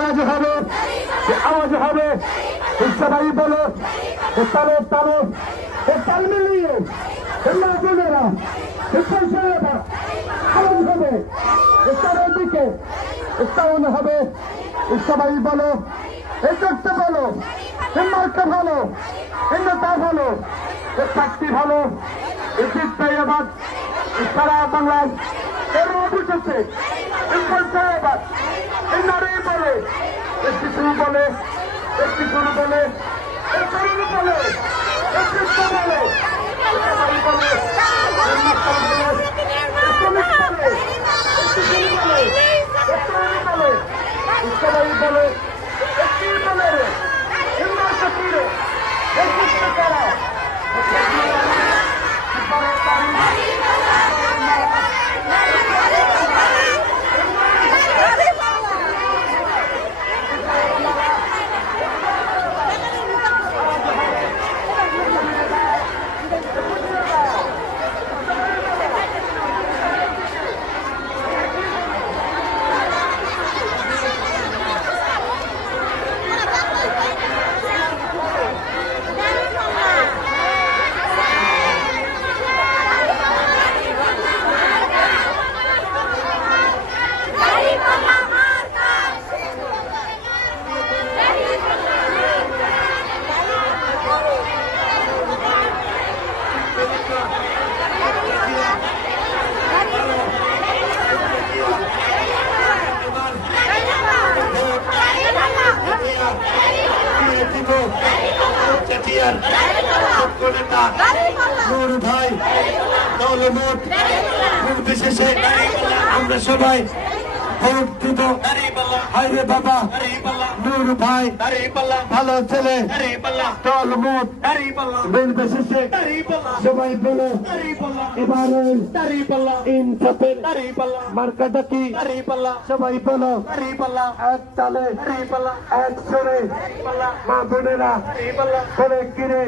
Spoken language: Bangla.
আওয়াজ হবে, আওয়াজ হবে। সবাই বলো তালো তালো, তাল মিলিয়ে বোনেরা আওয়াজ হবে, তারের দিকে সাউন্ড হবে। সবাই বলো দেখতে বলো, মার্কা ভালো, নেতা ভালো, চাকরি ভালো, জিতবাইবাদ সারা বাংলায় এর বুঝেছে। নারী বলে, শিশু বলে, কিশোর বলে, তরুণ বলে, বৃদ্ধ বলে, সবাই বলে, সবাই বলে ভাই দৌলমত নির্বিশেষে আমরা সবাই ভোট দিব। হাইরে বাবা নূর ভাই ভালো ছেলে, দৌলমত নির্বিশেষে সবাই বলো এবারে ইনসাফের মার্কাটা কি? সবাই বলো এক তালে এক সরে মা বোনেরা বলে কিরে